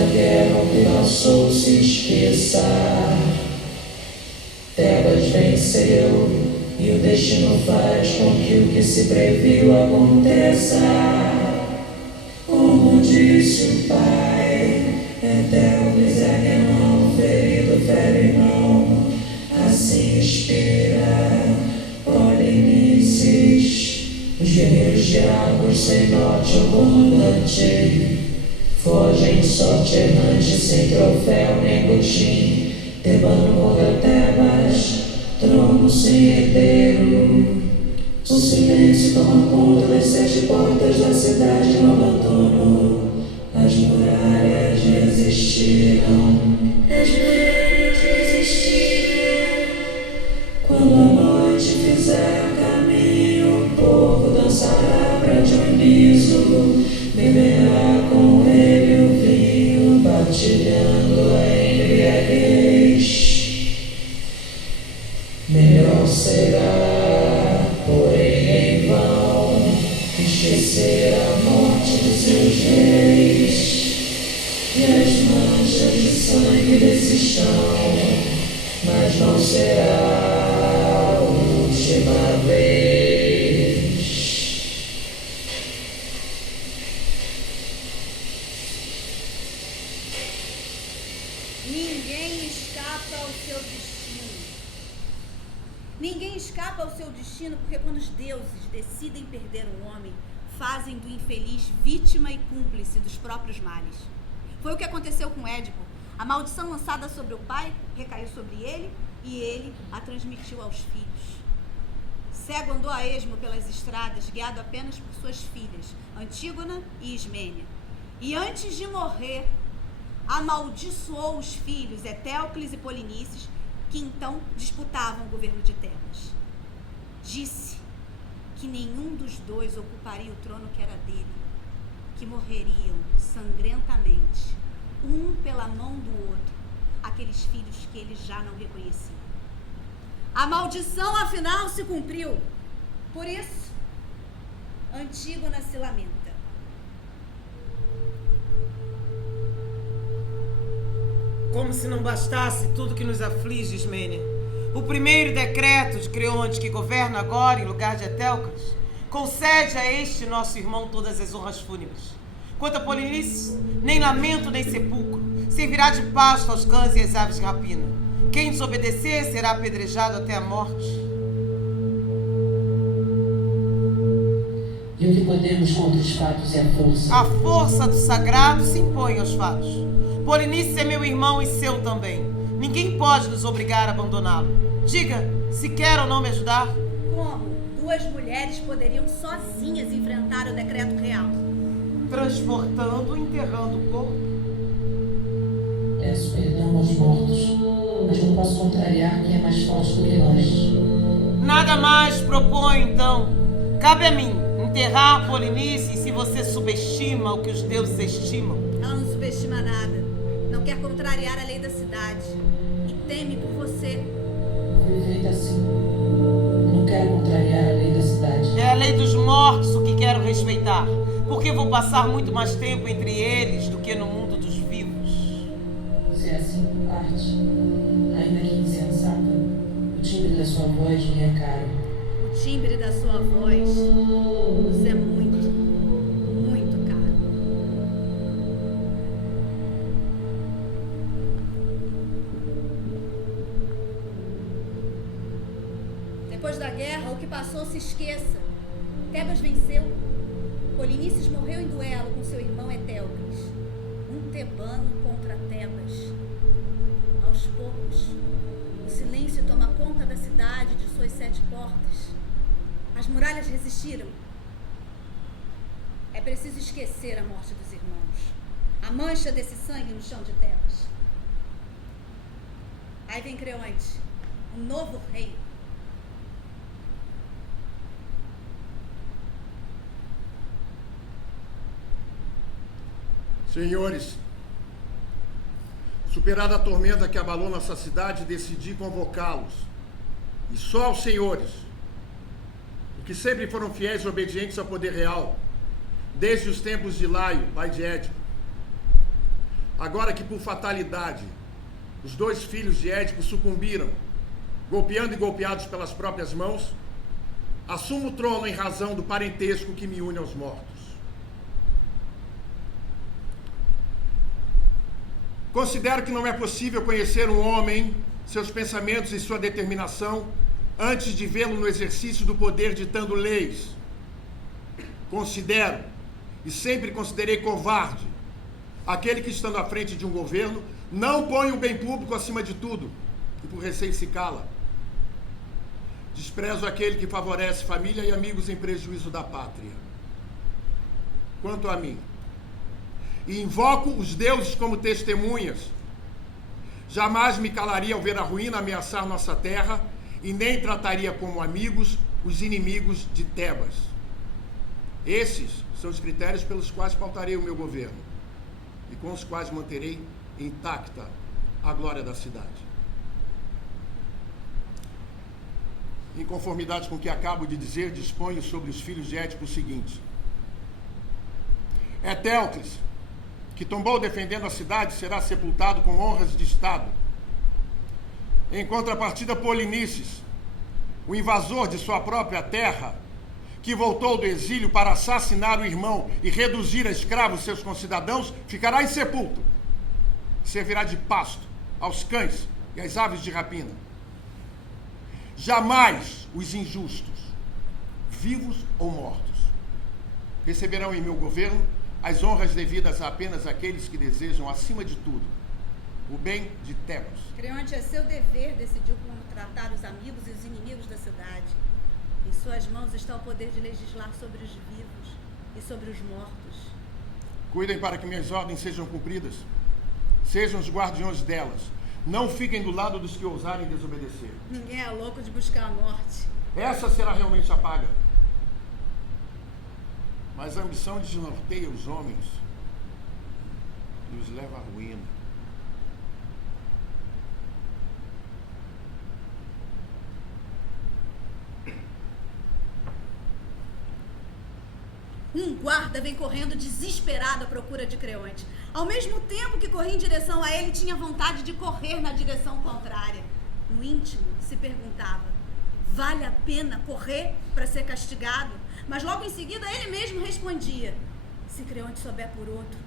da guerra o que passou se esqueça. Tebas venceu e o destino faz com que o que se previu aconteça. Como disse o pai, Eteocles é Agamemnon, ferido fere não, assim inspira Polinices. Os guerreiros de águas sem norte ou comandante fogem sorte errante, sem troféu nem botim. Tebano morreu Tebas, trono sem herdeiro. O silêncio toma conta das 7 portas da cidade no abandono. As muralhas resistiram. As muralhas resistiram. Quando a noite fizer o caminho, o povo dançará pra Dioniso, beberá com ele o vinho, partilhando a embriaguez. Melhor será, porém em vão, esquecer a morte de seus reis e as manchas de sangue desse chão, mas não será a última vez. Ninguém escapa ao seu destino. Ninguém escapa ao seu destino porque quando os deuses decidem perder um homem, fazem do infeliz vítima e cúmplice dos próprios males. Foi o que aconteceu com Édipo. A maldição lançada sobre o pai recaiu sobre ele e ele a transmitiu aos filhos. Cego andou a esmo pelas estradas, guiado apenas por suas filhas, Antígona e Ismênia. E antes de morrer, amaldiçoou os filhos Eteocles e Polinices, que então disputavam o governo de Tebas. Disse que nenhum dos dois ocuparia o trono que era dele, que morreriam sangrentamente, um pela mão do outro, aqueles filhos que ele já não reconhecia. A maldição, afinal, se cumpriu. Por isso, Antígona se lamenta. Como se não bastasse tudo que nos aflige, Ismênia. O primeiro decreto de Creonte, que governa agora em lugar de Eteocles, concede a este nosso irmão todas as honras fúnebres. Quanto a Polinices, nem lamento nem sepulcro, servirá de pasto aos cães e às aves de rapina. Quem desobedecer será apedrejado até a morte. E o que podemos contra os fatos é a força. A força do sagrado se impõe aos fatos. Polinices é meu irmão e seu também. Ninguém pode nos obrigar a abandoná-lo. Diga, se quer ou não me ajudar. Como 2 mulheres poderiam sozinhas enfrentar o decreto real? Transportando e enterrando o corpo. Peço perdão aos mortos, mas não posso contrariar quem é mais forte do que nós. Nada mais proponho, então. Cabe a mim enterrar Polinices se você subestima o que os deuses estimam. Ela não subestima nada. Não quer contrariar a lei da cidade. E teme por você. Foi feito assim. Não quero contrariar a lei da cidade. É a lei dos mortos o que quero respeitar, porque vou passar muito mais tempo entre eles do que no mundo dos vivos. Se é assim, parte. Ainda que insensata, o timbre da sua voz me é caro. O timbre da sua voz nos é muito, muito caro. Depois da guerra, o que passou se esqueça. Tebas venceu. Polinices morreu em duelo com seu irmão Eteocles. Um tebano contra Tebas. Aos poucos, o silêncio toma conta da cidade de suas 7 portas. As muralhas resistiram. É preciso esquecer a morte dos irmãos. A mancha desse sangue no chão de Tebas. Aí vem Creonte, um novo rei. Senhores, superada a tormenta que abalou nossa cidade, decidi convocá-los. E só aos senhores, que sempre foram fiéis e obedientes ao poder real, desde os tempos de Laio, pai de Édipo, agora que por fatalidade os 2 filhos de Édipo sucumbiram, golpeando e golpeados pelas próprias mãos, assumo o trono em razão do parentesco que me une aos mortos. Considero que não é possível conhecer um homem, seus pensamentos e sua determinação, antes de vê-lo no exercício do poder ditando leis. Considero, e sempre considerei covarde, aquele que, estando à frente de um governo, não põe o bem público acima de tudo, e por receio se cala. Desprezo aquele que favorece família e amigos em prejuízo da pátria. Quanto a mim, e invoco os deuses como testemunhas, jamais me calaria ao ver a ruína ameaçar nossa terra, e nem trataria como amigos os inimigos de Tebas. Esses são os critérios pelos quais pautarei o meu governo, e com os quais manterei intacta a glória da cidade. Em conformidade com o que acabo de dizer, disponho sobre os filhos de Édipo o seguinte: Etéocles, que tombou defendendo a cidade, será sepultado com honras de Estado. Em contrapartida, Polinices, o invasor de sua própria terra, que voltou do exílio para assassinar o irmão e reduzir a escravos seus concidadãos, ficará insepulto. Servirá de pasto aos cães e às aves de rapina. Jamais os injustos, vivos ou mortos, receberão em meu governo as honras devidas a apenas aqueles que desejam, acima de tudo, o bem de Tebas. Creonte, é seu dever decidir como tratar os amigos e os inimigos da cidade. Em suas mãos está o poder de legislar sobre os vivos e sobre os mortos. Cuidem para que minhas ordens sejam cumpridas. Sejam os guardiões delas. Não fiquem do lado dos que ousarem desobedecer. Ninguém é louco de buscar a morte. Essa será realmente a paga. Mas a ambição desnorteia os homens e os leva à ruína. Um guarda vem correndo desesperado à procura de Creonte. Ao mesmo tempo que corria em direção a ele, tinha vontade de correr na direção contrária. No íntimo, se perguntava: vale a pena correr para ser castigado? Mas logo em seguida ele mesmo respondia: se Creonte souber por outro,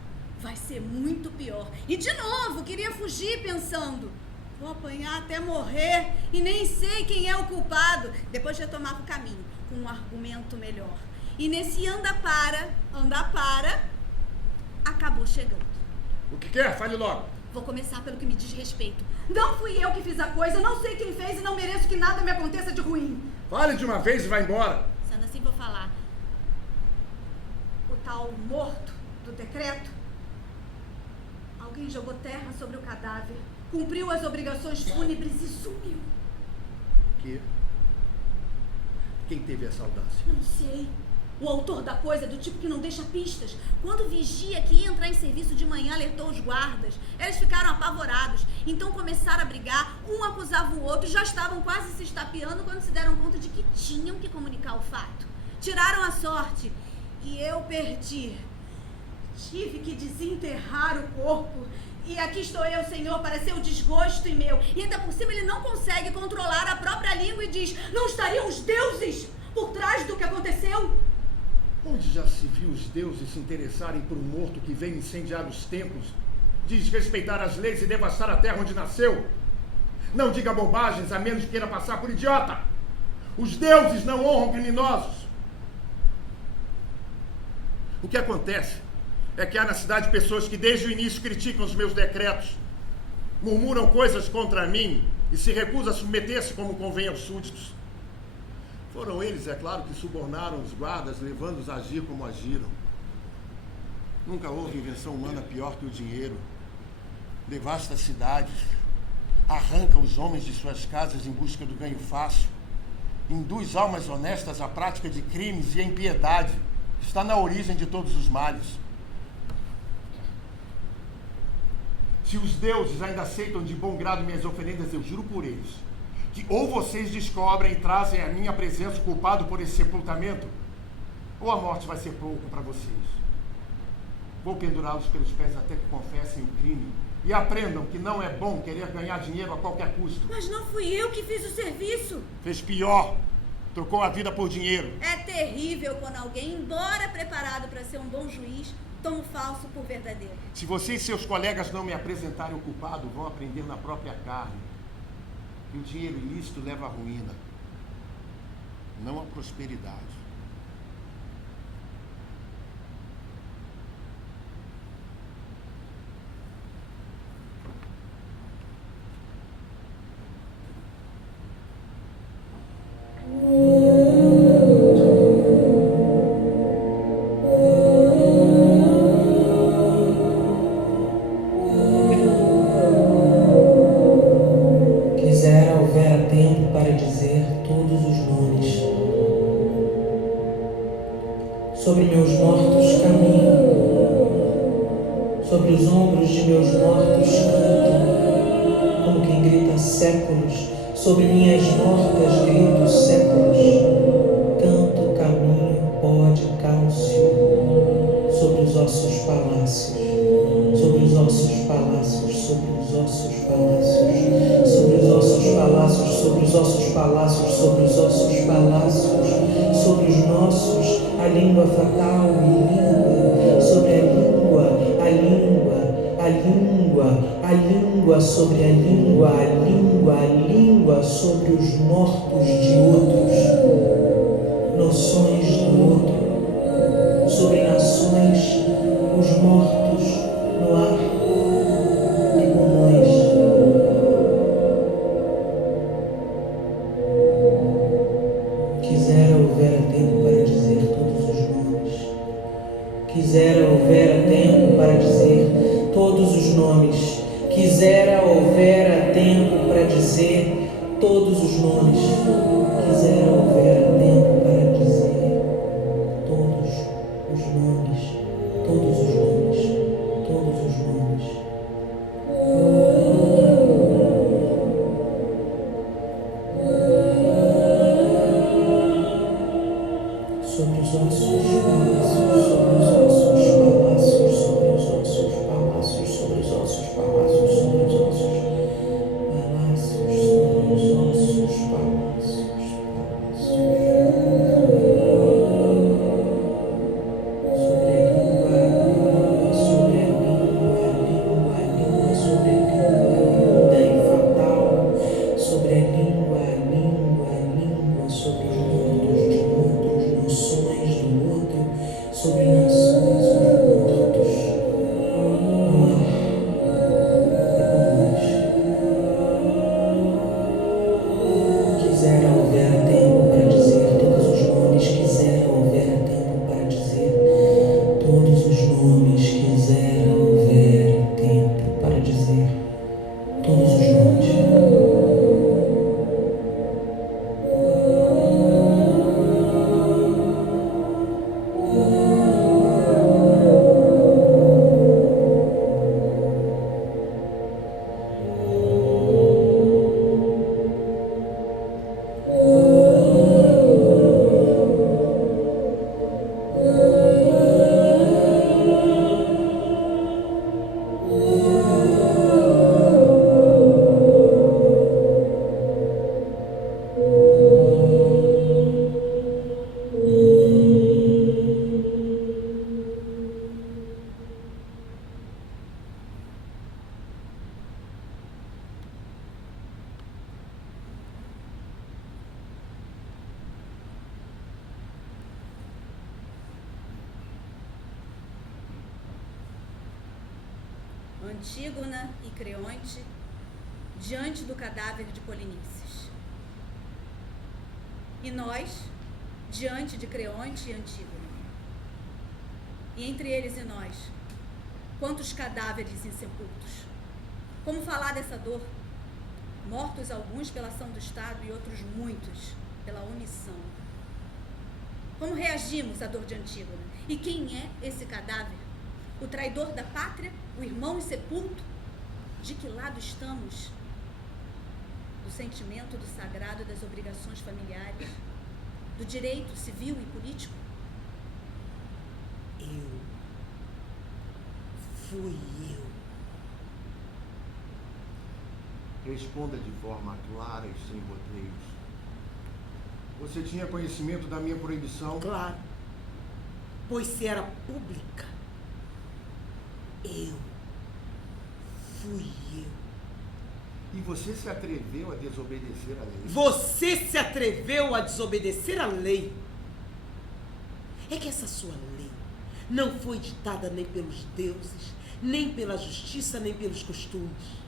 vai ser muito pior. E de novo queria fugir pensando: vou apanhar até morrer e nem sei quem é o culpado. Depois retomava o caminho com um argumento melhor. E nesse anda para, acabou chegando. O que quer? Fale logo. Vou começar pelo que me diz respeito. Não fui eu que fiz a coisa, não sei quem fez e não mereço que nada me aconteça de ruim. Fale de uma vez e vá embora. Sendo assim, vou falar. O tal morto do decreto, alguém jogou terra sobre o cadáver, cumpriu as obrigações fúnebres e sumiu. Que? Quem teve essa audácia? Não sei. O autor da coisa é do tipo que não deixa pistas. Quando o vigia que ia entrar em serviço de manhã alertou os guardas, eles ficaram apavorados. Então começaram a brigar, um acusava o outro, já estavam quase se estapeando quando se deram conta de que tinham que comunicar o fato. Tiraram a sorte e eu perdi. Tive que desenterrar o corpo. E aqui estou eu, Senhor, para ser o desgosto e meu. E ainda por cima ele não consegue controlar a própria língua e diz: não estariam os deuses por trás do que aconteceu? Onde já se viu os deuses se interessarem por um morto que veio incendiar os templos, desrespeitar as leis e devastar a terra onde nasceu? Não diga bobagens, a menos que queira passar por idiota. Os deuses não honram criminosos. O que acontece é que há na cidade pessoas que desde o início criticam os meus decretos, murmuram coisas contra mim e se recusam a submeter-se como convém aos súditos. Foram eles, é claro, que subornaram os guardas, levando-os a agir como agiram. Nunca houve invenção humana pior que o dinheiro. Devasta cidades, arranca os homens de suas casas em busca do ganho fácil, induz almas honestas à prática de crimes e a impiedade está na origem de todos os males. Se os deuses ainda aceitam de bom grado minhas oferendas, eu juro por eles que ou vocês descobrem e trazem à minha presença o culpado por esse sepultamento, ou a morte vai ser pouco para vocês. Vou pendurá-los pelos pés até que confessem o crime e aprendam que não é bom querer ganhar dinheiro a qualquer custo. Mas não fui eu que fiz o serviço. Fez pior. Trocou a vida por dinheiro. É terrível quando alguém, embora preparado para ser um bom juiz, toma o falso por verdadeiro. Se você e seus colegas não me apresentarem o culpado, vão aprender na própria carne que o dinheiro ilícito leva à ruína, não à prosperidade. Quisera houvera tempo para dizer todos os nomes. Sobre meus mortos caminho, sobre os ombros de meus mortos canto, como quem grita séculos, sobre minhas mortas grito séculos. Canto, caminho, pó de cálcio, sobre os ossos palácios, sobre os ossos palácios, sobre os ossos palácios, sobre os ossos palácios, sobre os ossos palácios, sobre os ossos palácios, sobre os nossos, a língua fatal e língua, sobre a língua, a língua, a língua, a língua, sobre a língua, a língua, a língua, sobre os mortos de outros, noções do outro, sobre nações, os mortos no ar e pulmões. Quisera houvera tempo para dizer todos os nomes. Quisera houvera tempo para dizer todos os nomes. Quisera houvera tempo para dizer todos os nomes. Quisera houvera tempo para dizer todos os nomes. Todos os nomes. Todos os nomes. Sobre os ossos palácios, sobre os ossos palácios, sobre os ossos palácios, sobre os ossos palácios, sobre os ossos palácios, sobre os ossos palácios, sobre a língua, sobre a língua, a língua, sobre a língua linda e fatal, sobre a língua, sobre os mortos de outros, noções do outro, sobre nações dos mortos, no ar e pulmões. Quisera houvera tempo para dizer todos os nomes, quisera houvera tempo para dizer todos os nomes, quisera houvera tempo para dizer todos os nomes. Antígona e Creonte diante do cadáver de Polinices. E nós diante de Creonte e Antígona. E entre eles e nós, quantos cadáveres insepultos. Como falar dessa dor? Mortos alguns pela ação do Estado e outros muitos pela omissão. Como reagimos à dor de Antígona? E quem é esse cadáver? O traidor da pátria? O irmão insepulto? De que lado estamos? Do sentimento do sagrado das obrigações familiares? Do direito civil e político? Fui eu. Responda de forma clara e sem rodeios. Você tinha conhecimento da minha proibição? Claro. Pois se era pública, eu. Fui eu. E você se atreveu a desobedecer a lei? Você se atreveu a desobedecer a lei. É que essa sua lei não foi ditada nem pelos deuses, nem pela justiça, nem pelos costumes.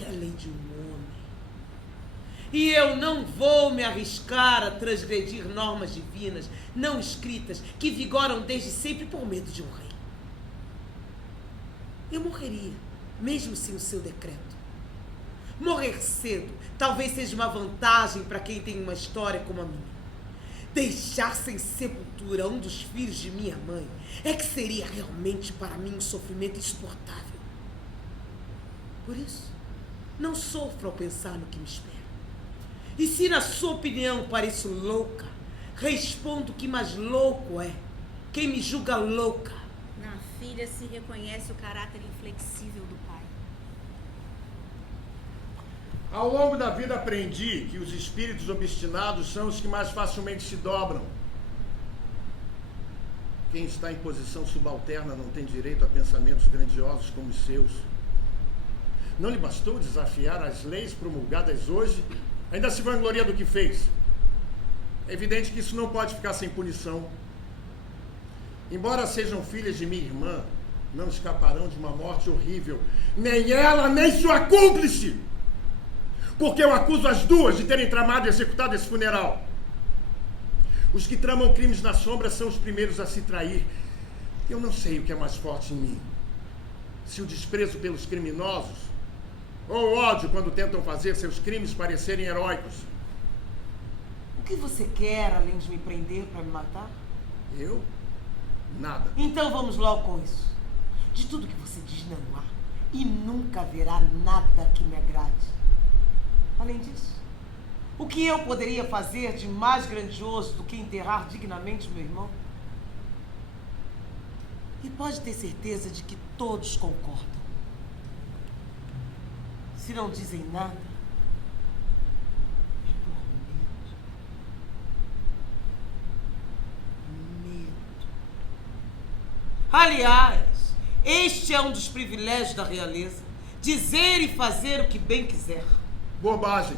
É a lei de um homem. E eu não vou me arriscar a transgredir normas divinas, não escritas, que vigoram desde sempre por medo de um rei. Eu morreria, mesmo sem o seu decreto. Morrer cedo talvez seja uma vantagem para quem tem uma história como a minha. Deixar sem sepultura um dos filhos de minha mãe é que seria realmente para mim um sofrimento insuportável. Por isso, não sofro ao pensar no que me espera. E se na sua opinião pareço louca, respondo que mais louco é quem me julga louca. Na filha se reconhece o caráter inflexível do pai. Ao longo da vida aprendi que os espíritos obstinados são os que mais facilmente se dobram. Quem está em posição subalterna não tem direito a pensamentos grandiosos como os seus. Não lhe bastou desafiar as leis promulgadas hoje? Ainda se vangloria do que fez. É evidente que isso não pode ficar sem punição. Embora sejam filhas de minha irmã, não escaparão de uma morte horrível. Nem ela, nem sua cúmplice! Porque eu acuso as duas de terem tramado e executado esse funeral. Os que tramam crimes na sombra são os primeiros a se trair. Eu não sei o que é mais forte em mim. Se o desprezo pelos criminosos, ou o ódio quando tentam fazer seus crimes parecerem heróicos. O que você quer, além de me prender para me matar? Eu? Nada. Então vamos logo com isso. De tudo que você diz não há, e nunca haverá nada que me agrade. Além disso, o que eu poderia fazer de mais grandioso do que enterrar dignamente meu irmão? E pode ter certeza de que todos concordam. Se não dizem nada, é por medo. Aliás, este é um dos privilégios da realeza. Dizer e fazer o que bem quiser. Bobagem.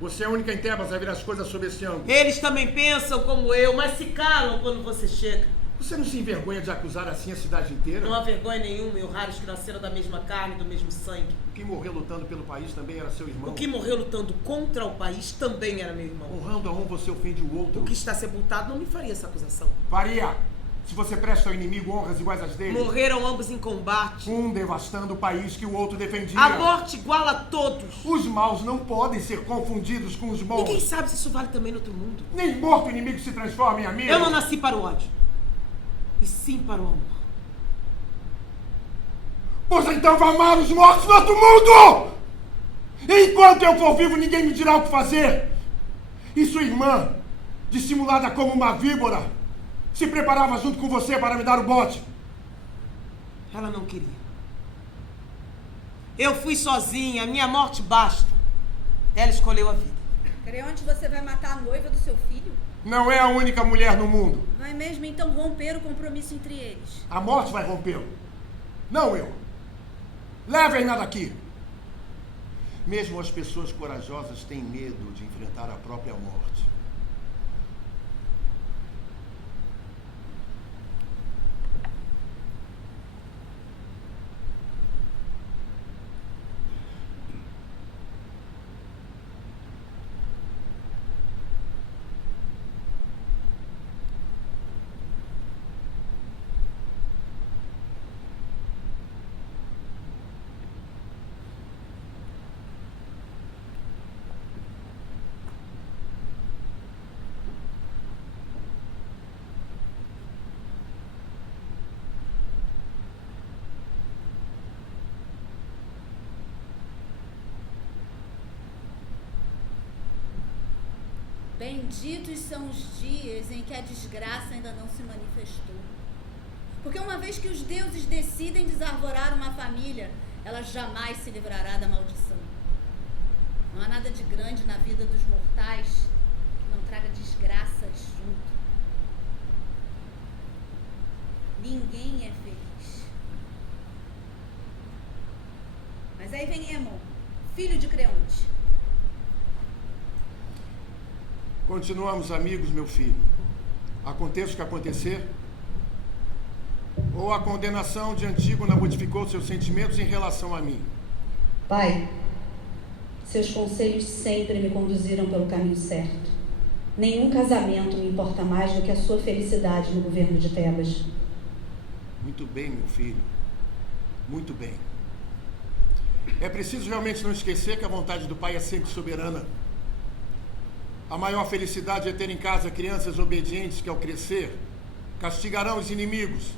Você é a única em Tebas a ver as coisas sob esse ângulo. Eles também pensam como eu, mas se calam quando você chega. Você não se envergonha de acusar assim a cidade inteira? Não há vergonha nenhuma em honrar os que nasceram da mesma carne e do mesmo sangue. O que morreu lutando pelo país também era seu irmão. O que morreu lutando contra o país também era meu irmão. Honrando a um, você ofende o outro. O que está sepultado não me faria essa acusação. Faria! Se você presta ao inimigo honras iguais às dele. Morreram ambos em combate. Um devastando o país que o outro defendia. A morte igual a todos. Os maus não podem ser confundidos com os bons. E quem sabe se isso vale também no outro mundo. Nem morto o inimigo se transforma em amigo. Eu não nasci para o ódio. E sim para o amor. Pois então vá amar os mortos no outro mundo! Enquanto eu for vivo, ninguém me dirá o que fazer. E sua irmã, dissimulada como uma víbora, se preparava junto com você para me dar o bote. Ela não queria. Eu fui sozinha, minha morte basta. Ela escolheu a vida. Creonte, você vai matar a noiva do seu filho? Não é a única mulher no mundo. Vai mesmo então romper o compromisso entre eles. A morte vai rompê-lo. Não eu. Levem-na daqui. Mesmo as pessoas corajosas têm medo de enfrentar a própria morte. Benditos são os dias em que a desgraça ainda não se manifestou. Porque uma vez que os deuses decidem desarvorar uma família, ela jamais se livrará da maldição. Não há nada de grande na vida dos mortais que não traga desgraças junto. Ninguém é feliz. Mas aí vem Emon, filho de Creonte. Continuamos amigos, meu filho. Aconteça o que acontecer, ou a condenação de Antígona modificou seus sentimentos em relação a mim? Pai, seus conselhos sempre me conduziram pelo caminho certo. Nenhum casamento me importa mais do que a sua felicidade no governo de Tebas. Muito bem, meu filho. Muito bem. É preciso realmente não esquecer que a vontade do pai é sempre soberana. A maior felicidade é ter em casa crianças obedientes que, ao crescer, castigarão os inimigos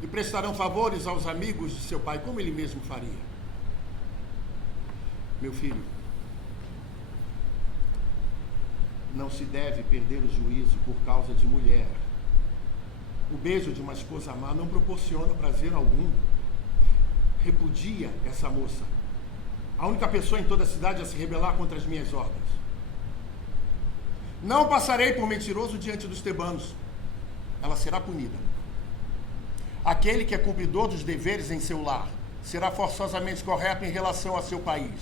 e prestarão favores aos amigos de seu pai, como ele mesmo faria. Meu filho, não se deve perder o juízo por causa de mulher. O beijo de uma esposa má não proporciona prazer algum. Repudia essa moça. A única pessoa em toda a cidade a se rebelar contra as minhas ordens. Não passarei por mentiroso diante dos tebanos. Ela será punida. Aquele que é cumpridor dos deveres em seu lar será forçosamente correto em relação a seu país.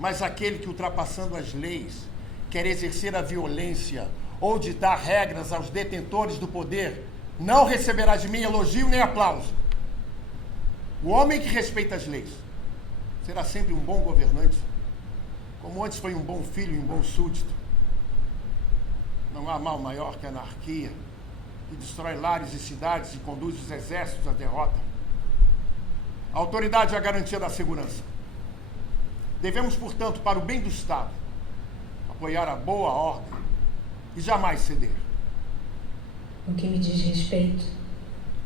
Mas aquele que, ultrapassando as leis, quer exercer a violência ou ditar regras aos detentores do poder, não receberá de mim elogio nem aplauso. O homem que respeita as leis será sempre um bom governante, como antes foi um bom filho e um bom súdito. Não há mal maior que a anarquia, que destrói lares e cidades e conduz os exércitos à derrota. A autoridade é a garantia da segurança. Devemos, portanto, para o bem do Estado, apoiar a boa ordem e jamais ceder. No que me diz respeito,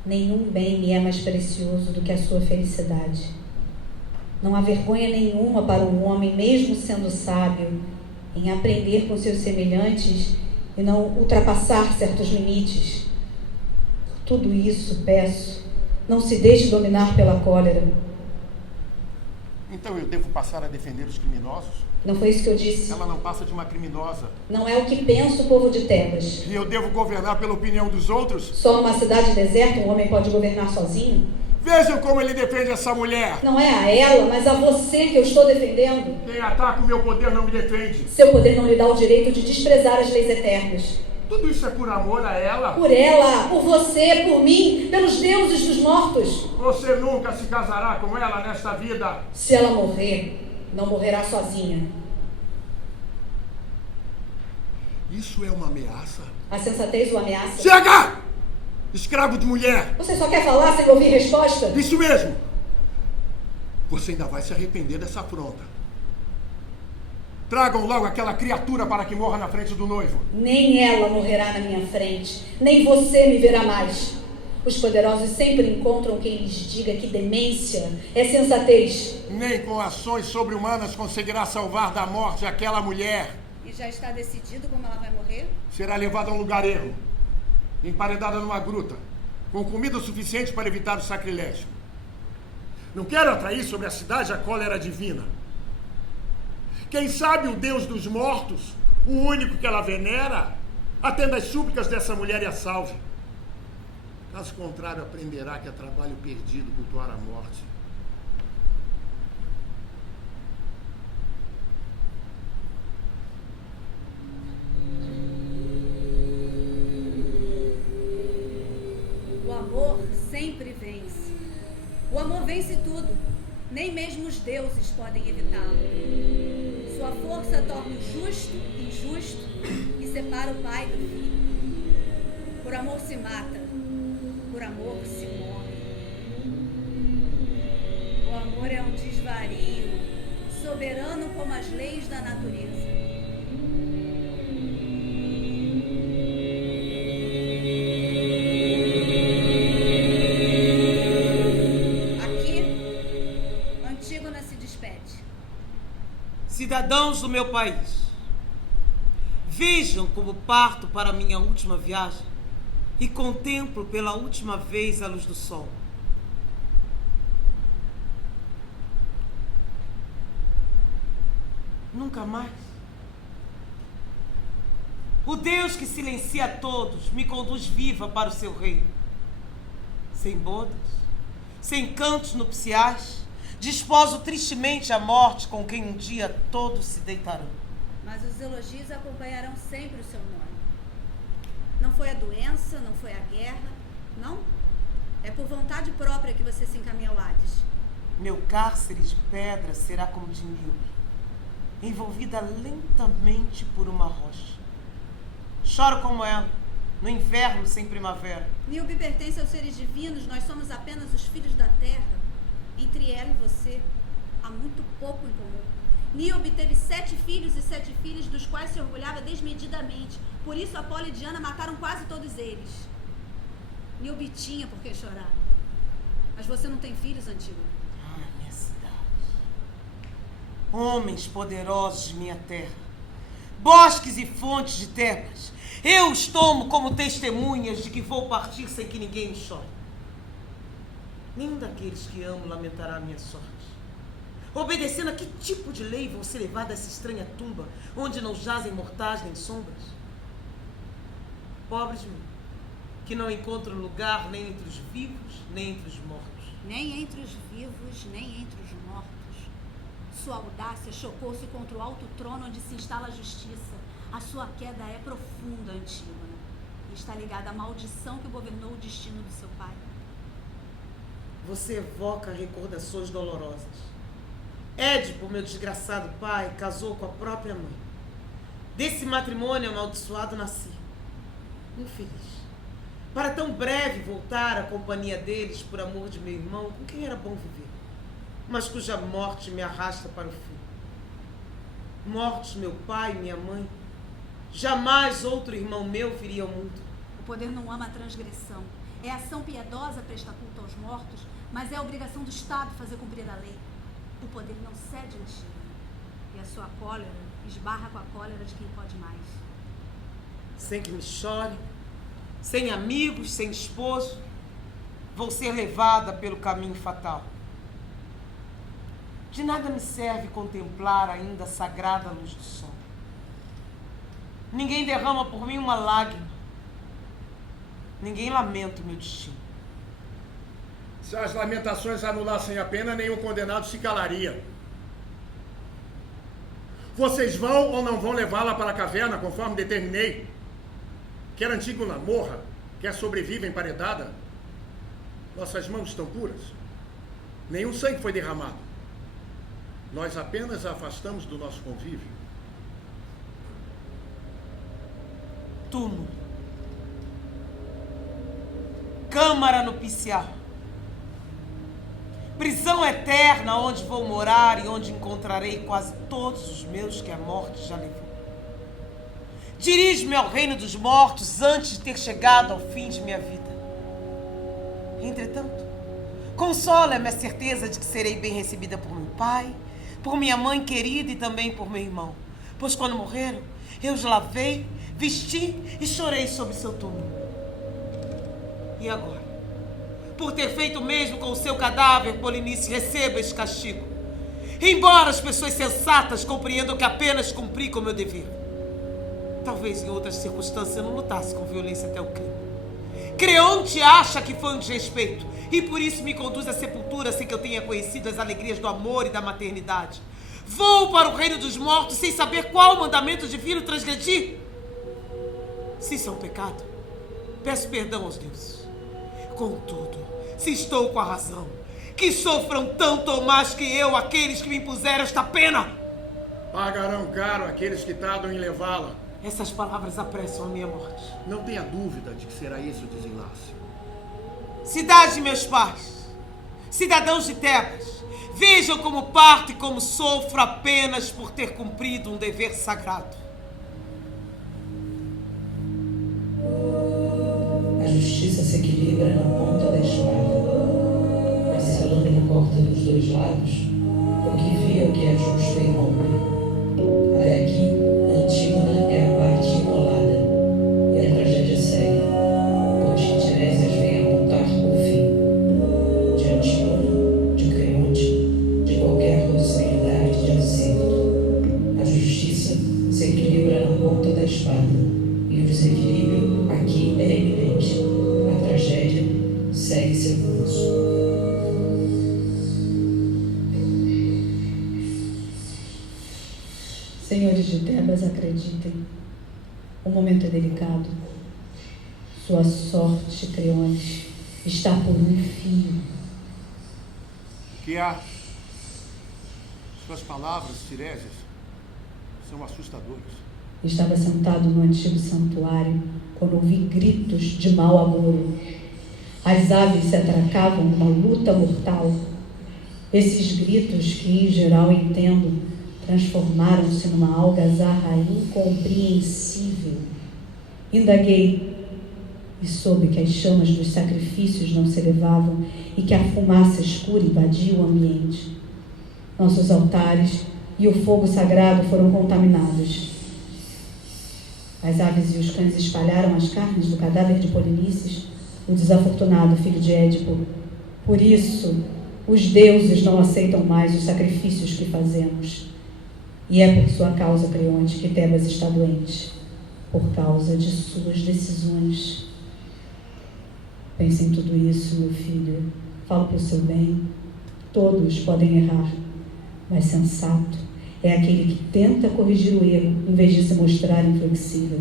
nenhum bem me é mais precioso do que a sua felicidade. Não há vergonha nenhuma para um homem, mesmo sendo sábio, em aprender com seus semelhantes e não ultrapassar certos limites. Por tudo isso, peço, não se deixe dominar pela cólera. Então eu devo passar a defender os criminosos? Não foi isso que eu disse. Ela não passa de uma criminosa. Não é o que pensa o povo de Tebas. E eu devo governar pela opinião dos outros? Só numa cidade deserta um homem pode governar sozinho? Vejam como ele defende essa mulher. Não é a ela, mas a você que eu estou defendendo. Quem ataca o meu poder não me defende. Seu poder não lhe dá o direito de desprezar as leis eternas. Tudo isso é por amor a ela? Por ela, por você, por mim, pelos deuses dos mortos. Você nunca se casará com ela nesta vida. Se ela morrer, não morrerá sozinha. Isso é uma ameaça? A sensatez o ameaça. Chega! Escravo de mulher! Você só quer falar sem ouvir resposta? Isso mesmo! Você ainda vai se arrepender dessa afronta. Tragam logo aquela criatura para que morra na frente do noivo. Nem ela morrerá na minha frente, nem você me verá mais. Os poderosos sempre encontram quem lhes diga que demência é sensatez. Nem com ações sobre-humanas conseguirá salvar da morte aquela mulher. E já está decidido como ela vai morrer? Será levada a um lugar ermo, emparedada numa gruta, com comida suficiente para evitar o sacrilégio. Não quero atrair sobre a cidade a cólera divina. Quem sabe o Deus dos mortos, o único que ela venera, atenda às súplicas dessa mulher e a salve. Caso contrário, aprenderá que é trabalho perdido cultuar a morte. O amor sempre vence. O amor vence tudo. Nem mesmo os deuses podem evitá-lo. Sua força torna o justo injusto e separa o pai do filho. Por amor se mata, por amor se morre. O amor é um desvario, soberano como as leis da natureza. Cidadãos do meu país, Vejam como parto para minha última viagem e contemplo pela última vez a luz do sol. Nunca mais. O Deus que silencia a todos me conduz viva para o seu reino. Sem bodas, sem cantos nupciais, desposo tristemente a morte com quem um dia todos se deitarão. Mas os elogios acompanharão sempre o seu nome. Não foi a doença, não foi a guerra, não. É por vontade própria que você se encaminha ao Hades. Meu cárcere de pedra será como de Níobe, envolvida lentamente por uma rocha. Choro como ela, no inverno sem primavera. Níobe pertence aos seres divinos, nós somos apenas os filhos da terra. Entre ela e você, há muito pouco em comum. Níobe teve 7 filhos e 7 filhas, dos quais se orgulhava desmedidamente. Por isso, Apolo e Diana mataram quase todos eles. Níobe tinha por que chorar. Mas você não tem filhos, Antígona? Ah, minha cidade. Homens poderosos de minha terra. Bosques e fontes de terras. Eu os tomo como testemunhas de que vou partir sem que ninguém me chore. Nenhum daqueles que amo lamentará a minha sorte. Obedecendo a que tipo de lei vou ser levado a essa estranha tumba, onde não jazem mortais nem sombras? Pobre de mim, que não encontro lugar nem entre os vivos, nem entre os mortos. Nem entre os vivos, nem entre os mortos. Sua audácia chocou-se contra o alto trono onde se instala a justiça. A sua queda é profunda, Antígona, e está ligada à maldição que governou o destino do seu pai. Você evoca recordações dolorosas. Édipo, meu desgraçado pai, casou com a própria mãe. Desse matrimônio amaldiçoado nasci. Infeliz. Para tão breve voltar à companhia deles por amor de meu irmão, com quem era bom viver, mas cuja morte me arrasta para o fim. Mortos meu pai e minha mãe, jamais outro irmão meu viria ao mundo. O poder não ama a transgressão. É ação piedosa prestar culto aos mortos, mas é a obrigação do Estado fazer cumprir a lei. O poder não cede, Antígona, e a sua cólera esbarra com a cólera de quem pode mais. Sem que me chore, sem amigos, sem esposo, vou ser levada pelo caminho fatal. De nada me serve contemplar ainda a sagrada luz do sol. Ninguém derrama por mim uma lágrima. Ninguém lamenta o meu destino. Se as lamentações anulassem a pena, nenhum condenado se calaria. Vocês vão ou não vão levá-la para a caverna, conforme determinei? Quer Antígona morra, quer sobreviva emparedada? Nossas mãos estão puras. Nenhum sangue foi derramado. Nós apenas a afastamos do nosso convívio. Túmulo. Câmara nupcial. Prisão eterna onde vou morar e onde encontrarei quase todos os meus que a morte já levou. Dirige-me ao reino dos mortos antes de ter chegado ao fim de minha vida. Entretanto, consola-me a certeza de que serei bem recebida por meu pai, por minha mãe querida e também por meu irmão, pois quando morreram, eu os lavei, vesti e chorei sobre seu túmulo. E agora? Por ter feito o mesmo com o seu cadáver, Polinice, receba este castigo. Embora as pessoas sensatas compreendam que apenas cumpri com o meu dever. Talvez em outras circunstâncias eu não lutasse com violência até o crime. Creonte acha que foi um desrespeito e por isso me conduz à sepultura sem que eu tenha conhecido as alegrias do amor e da maternidade. Vou para o reino dos mortos sem saber qual mandamento divino transgredi. Se isso é um pecado, peço perdão aos deuses. Contudo, se estou com a razão, que sofram tanto ou mais que eu aqueles que me impuseram esta pena. Pagarão caro aqueles que tardam em levá-la. Essas palavras apressam a minha morte. Não tenha dúvida de que será esse o desenlace. Cidade de meus pais, cidadãos de Tebas, vejam como parto e como sofro apenas por ter cumprido um dever sagrado. A justiça se equilibra na ponta da espada, mas se a lâmina corta dos dois lados, o que vê o que é justo e rompe. Até aqui, Antígona é a parte é iminente. A tragédia segue seu curso. Senhores de Tebas, acreditem. O momento é delicado. Sua sorte, Creonte, está por um fio. Que há? Suas palavras, Tiresias, são assustadoras. Estava sentado no antigo santuário quando ouvi gritos de mau agouro. As aves se atracavam numa luta mortal. Esses gritos, que em geral entendo, transformaram-se numa algazarra incompreensível. Indaguei e soube que as chamas dos sacrifícios não se elevavam e que a fumaça escura invadia o ambiente. Nossos altares e o fogo sagrado foram contaminados. As aves e os cães espalharam as carnes do cadáver de Polinices, o desafortunado filho de Édipo. Por isso, os deuses não aceitam mais os sacrifícios que fazemos. E é por sua causa, Creonte, que Tebas está doente. Por causa de suas decisões. Pense em tudo isso, meu filho. Falo para o seu bem. Todos podem errar. Mas sensato é aquele que tenta corrigir o erro, em vez de se mostrar inflexível.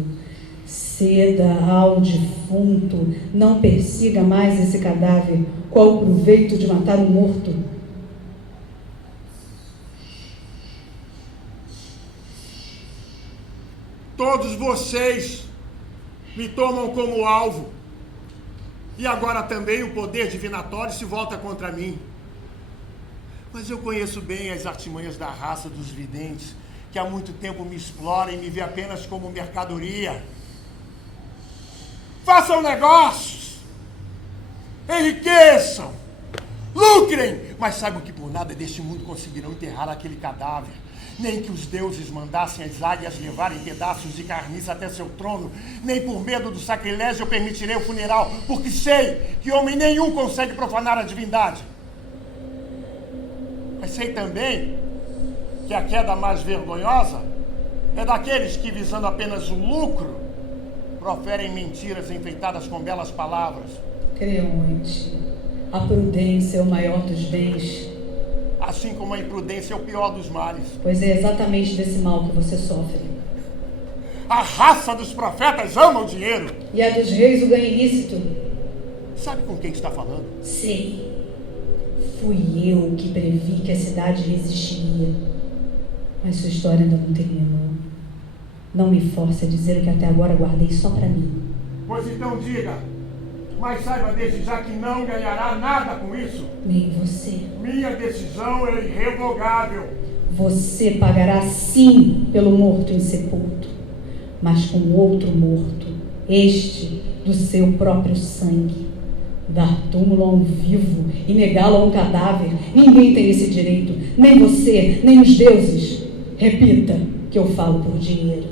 Ceda ao defunto. Não persiga mais esse cadáver. Qual o proveito de matar um morto? Todos vocês me tomam como alvo. E agora também o poder divinatório se volta contra mim. Mas eu conheço bem as artimanhas da raça dos videntes, que há muito tempo me explora e me vê apenas como mercadoria. Façam negócios, enriqueçam, lucrem, mas saibam que por nada deste mundo conseguirão enterrar aquele cadáver. Nem que os deuses mandassem as águias levarem pedaços de carniça até seu trono, nem por medo do sacrilégio eu permitirei o funeral, porque sei que homem nenhum consegue profanar a divindade. Mas sei também que a queda mais vergonhosa é daqueles que, visando apenas o lucro, proferem mentiras enfeitadas com belas palavras. Creonte, a prudência é o maior dos bens. Assim como a imprudência é o pior dos males. Pois é exatamente desse mal que você sofre. A raça dos profetas ama o dinheiro. E a dos reis o ganho ilícito. Sabe com quem está falando? Sei. Fui eu que previ que a cidade resistiria. Mas sua história ainda não terminou. Não me force a dizer o que até agora guardei só para mim. Pois então diga. Mas saiba desde já que não ganhará nada com isso. Nem você. Minha decisão é irrevogável. Você pagará sim pelo morto insepulto, mas com outro morto, este do seu próprio sangue. Dar túmulo a um vivo e negá-lo a um cadáver, ninguém tem esse direito, nem você, nem os deuses. Repita que eu falo por dinheiro.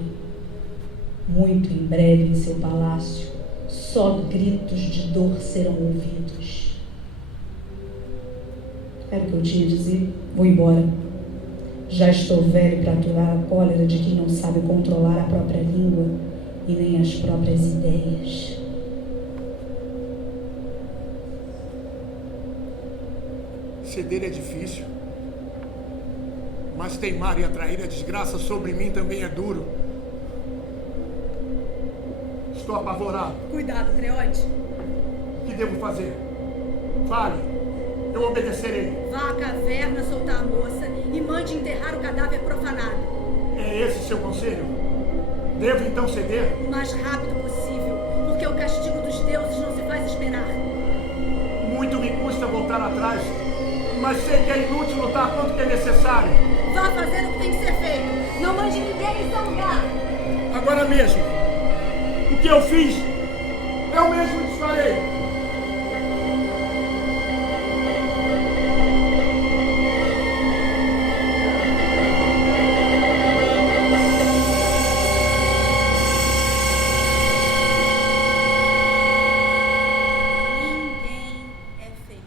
Muito em breve em seu palácio, só gritos de dor serão ouvidos. Era o que eu tinha a dizer. Vou embora. Já estou velho para aturar a cólera de quem não sabe controlar a própria língua e nem as próprias ideias. Ceder é difícil. Mas teimar e atrair a desgraça sobre mim também é duro. Estou apavorado. Cuidado, Creonte. O que devo fazer? Fale. Eu obedecerei. Vá à caverna soltar a moça e mande enterrar o cadáver profanado. É esse seu conselho? Devo então ceder? O mais rápido possível, porque o castigo dos deuses não se faz esperar. Muito me custa voltar atrás, mas sei que é inútil lutar quanto que é necessário. Vá fazer o que tem que ser feito. Não mande ninguém em seu lugar. Agora mesmo. O que eu fiz, eu mesmo desfarei. Ninguém é feliz.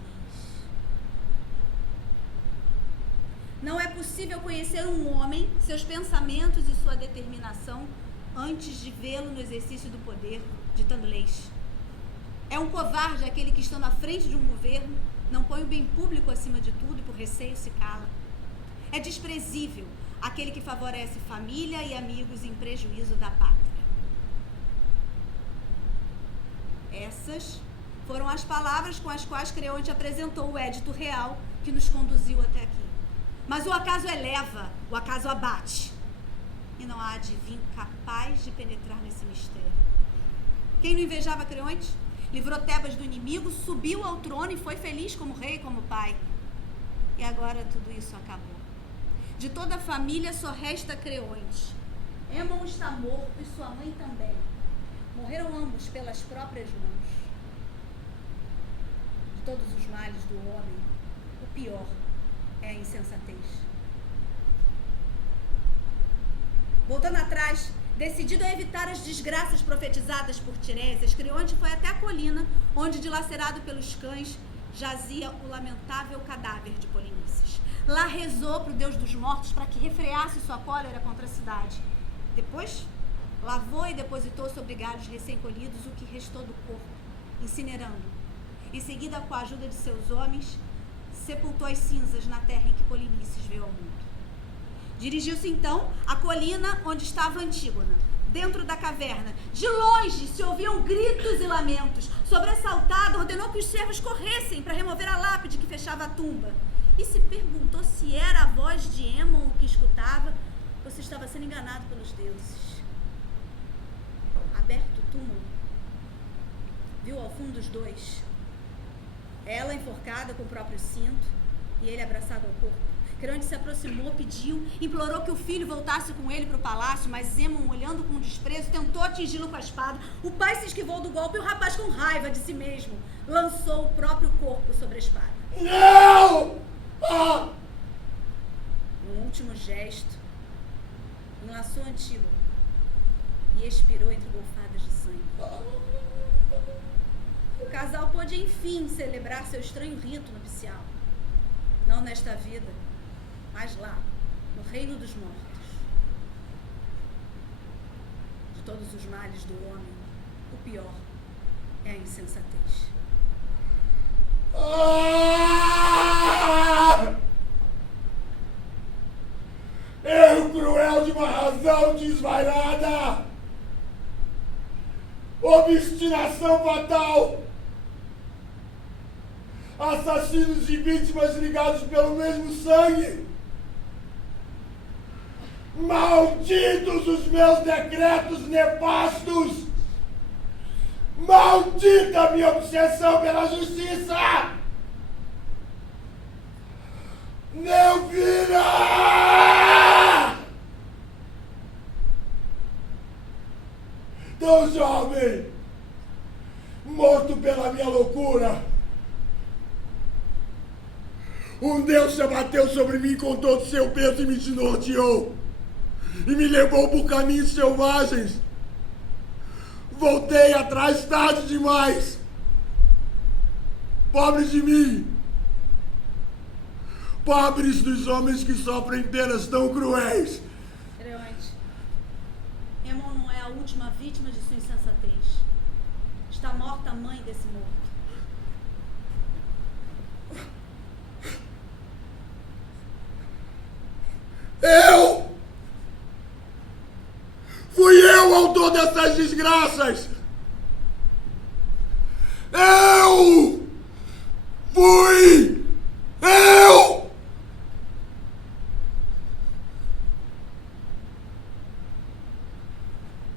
Não é possível conhecer um homem, seus pensamentos e sua determinação antes de vê-lo no exercício do poder, ditando leis. É um covarde aquele que, estando à frente de um governo, não põe o bem público acima de tudo e por receio se cala. É desprezível aquele que favorece família e amigos em prejuízo da pátria. Essas foram as palavras com as quais Creonte apresentou o édito real que nos conduziu até aqui. Mas o acaso eleva, o acaso abate. E não há adivinho capaz de penetrar nesse mistério. Quem não invejava Creonte? Livrou Tebas do inimigo, subiu ao trono e foi feliz como rei e como pai. E agora tudo isso acabou. De toda a família só resta Creonte. Émon está morto e sua mãe também. Morreram ambos pelas próprias mãos. De todos os males do homem, o pior é a insensatez. Voltando atrás, decidido a evitar as desgraças profetizadas por Tiresias, Creonte foi até a colina, onde, dilacerado pelos cães, jazia o lamentável cadáver de Polinices. Lá rezou para o Deus dos mortos para que refreasse sua cólera contra a cidade. Depois, lavou e depositou sobre galhos recém-colhidos o que restou do corpo, incinerando. Em seguida, com a ajuda de seus homens, sepultou as cinzas na terra em que Polinices veio ao mundo. Dirigiu-se então à colina onde estava Antígona. Dentro da caverna, de longe, se ouviam gritos e lamentos. Sobressaltado, ordenou que os servos corressem para remover a lápide que fechava a tumba. E se perguntou se era a voz de Émon o que escutava ou se estava sendo enganado pelos deuses. Aberto o túmulo, viu ao fundo os dois. Ela enforcada com o próprio cinto e ele abraçado ao corpo. Creonte se aproximou, pediu, implorou que o filho voltasse com ele para o palácio, mas Émon, olhando com desprezo, tentou atingi-lo com a espada. O pai se esquivou do golpe e o rapaz, com raiva de si mesmo, lançou o próprio corpo sobre a espada. Não! Ah! Num último gesto, enlaçou Antígona e expirou entre golfadas de sangue. O casal pôde, enfim, celebrar seu estranho rito nupcial. Não nesta vida, mas lá, no reino dos mortos. De todos os males do homem, o pior é a insensatez. Erro cruel de uma razão desvairada! Obstinação fatal! Assassinos e vítimas ligados pelo mesmo sangue! Malditos os meus decretos nefastos! Maldita a minha obsessão pela justiça! Nelvira! Tão jovem, morto pela minha loucura. Um Deus se abateu sobre mim com todo o seu peso e me desnorteou. E me levou por caminhos selvagens. Voltei atrás tarde demais. Pobre de mim. Pobres dos homens que sofrem penas tão cruéis. Creonte, Émon não é a última vítima de sua insensatez. Está morta a mãe desse morto. Fui eu o autor dessas desgraças! Eu! Fui! Eu!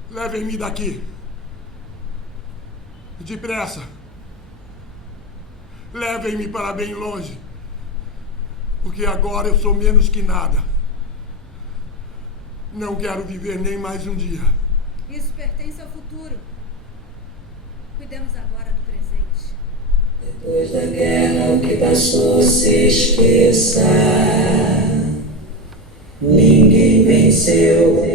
Levem-me daqui. Depressa. Levem-me para bem longe. Porque agora eu sou menos que nada. Não quero viver nem mais um dia. Isso pertence ao futuro. Cuidemos agora do presente. Depois da guerra, o que passou se esqueça. Ninguém venceu.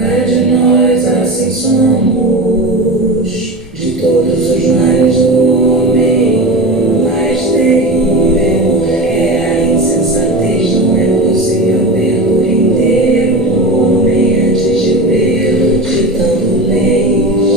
Ai de nós, assim somos. De todos os males do homem, o mais terrível é a insensatez. Não é possível vê-lo inteiro, o homem antes de vê-lo ditando leis.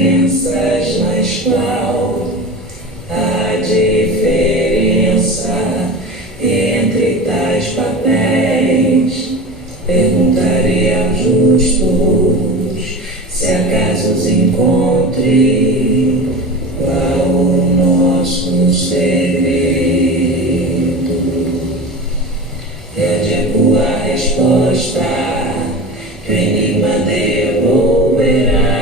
crenças, mas qual a diferença entre tais papéis? Perguntarei aos justos, se acaso os encontre, qual o nosso segredo? É de a resposta que o enigma devolverá,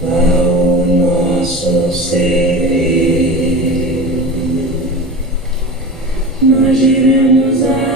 qual o nosso segredo? Nós iremos a